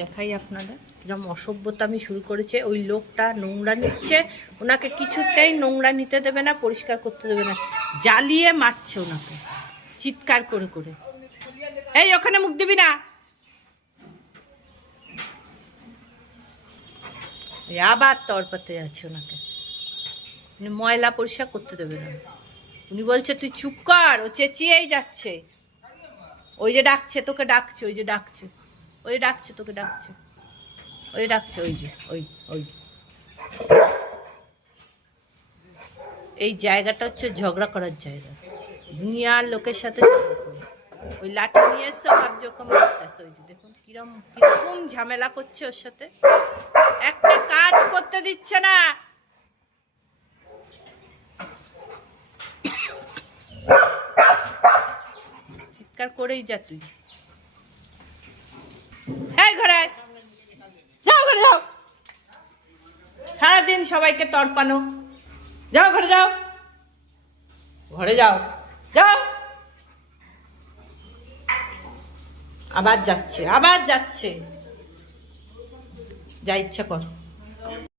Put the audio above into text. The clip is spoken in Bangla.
দেখাই আপনাদের যেমন অসভ্যতামি শুরু করেছে। ওই লোকটা নোংরা নিচ্ছে, ওনাকে কিছুতেই নোংরা নিতে দেবে না, পরিষ্কার করতে দেবে না, জ্বালিয়ে মারছে ওনাকে চিৎকার করে করে। এই ওখানে মুখ দিবি না। আবার তরপাতে যাচ্ছে ওনাকে, ময়লা পরিষ্কার করতে দেবে না। উনি বলছে তুই চুপ কর, ও চেঁচিয়েই যাচ্ছে। ওই যে ডাকছে তোকে, ডাকছে, ওই যে ডাকছে, ওই ডাকছে তোকে, ডাকছে, ওই ডাকছে, ওই যে ওই ওই এই জায়গাটা হচ্ছে ঝগড়া করার জায়গা, দুনিয়ার লোকের সাথে ওই লাঠি নিয়ে এসছে, ভাবছে ওকে মারতেছে। ওই যে দেখুন কিরকম ঝামেলা করছে ওর সাথে, একটা কাজ করতে দিচ্ছে না। চিৎকার করেই যা তুই। এই ঘরে যাও, ঘরে যাও, সারাদিন সবাইকে তরপানো। যাও ঘরে যাও, ঘরে যাও, যাও। আবার যাচ্ছে, আবার যাচ্ছে, যা ইচ্ছা কর।